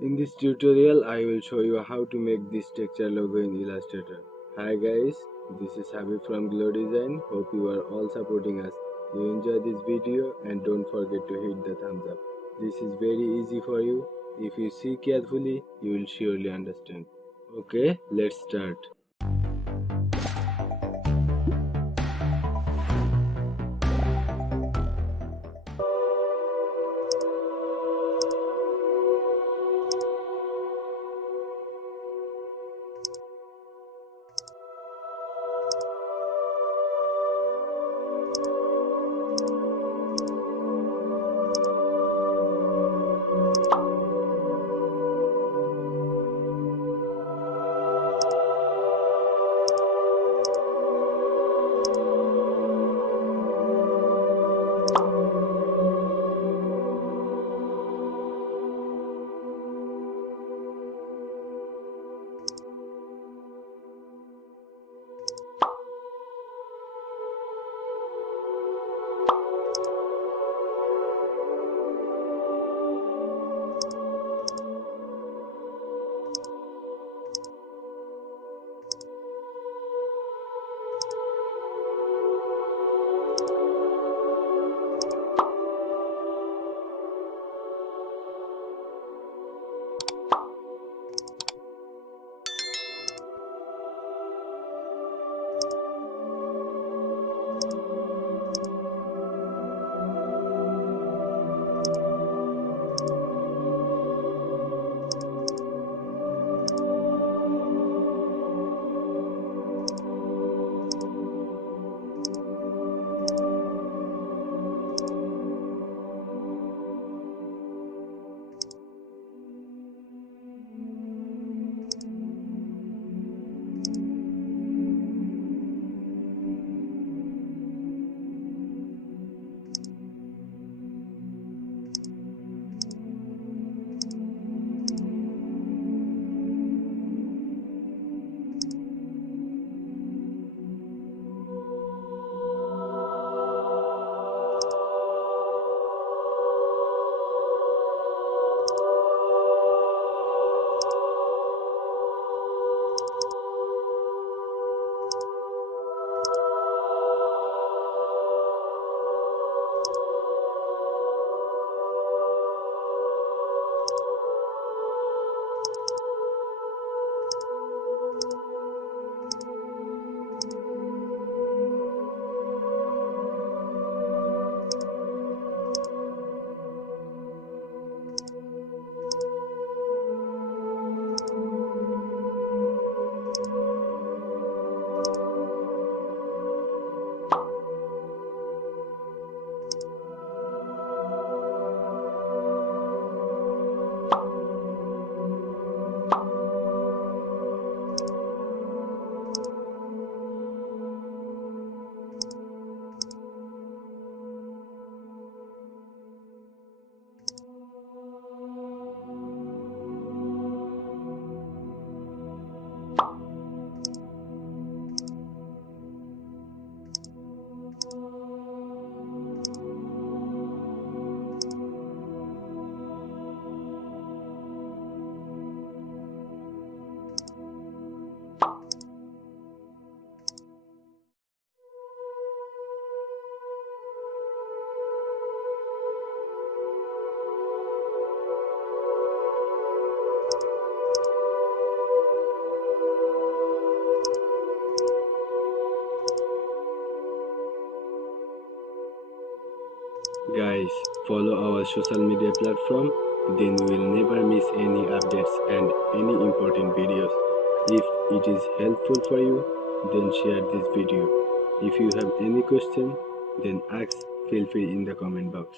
In this tutorial, I will show you how to make this texture logo in Illustrator. Hi guys, this is Habib from Glow Design. Hope you are all supporting us. You enjoy this video and don't forget to hit the thumbs up. This is very easy for you. If you see carefully, you will surely understand. Okay, let's start. Guys, follow our social media platform, then you will never miss any updates and any important videos. If it is helpful for you, then share this video. If you have any question, then ask, feel free in the comment box.